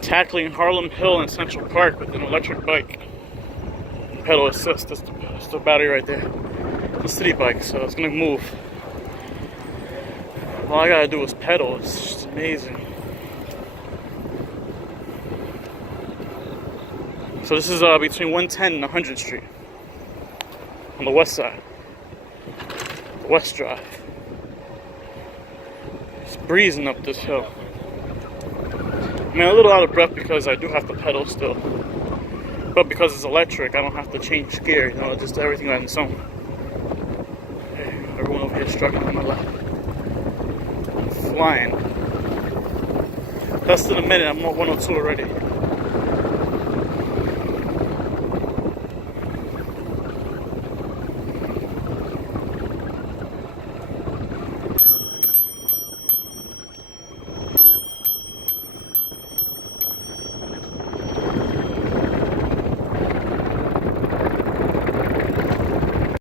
tackling Harlem Hill and Central Park with an electric bike. Pedal assist, that's the battery right there. It's a city bike, so it's gonna move. All I gotta do is pedal, it's just amazing. So this is between 110 and 100th Street on the west side, the West Drive. It's breezing up this hill. I mean, a little out of breath because I do have to pedal still. But because it's electric, I don't have to change gear, you know, just everything on its own. Okay, everyone over here struggling on my lap. I'm flying. Less than a minute, I'm on 102 already.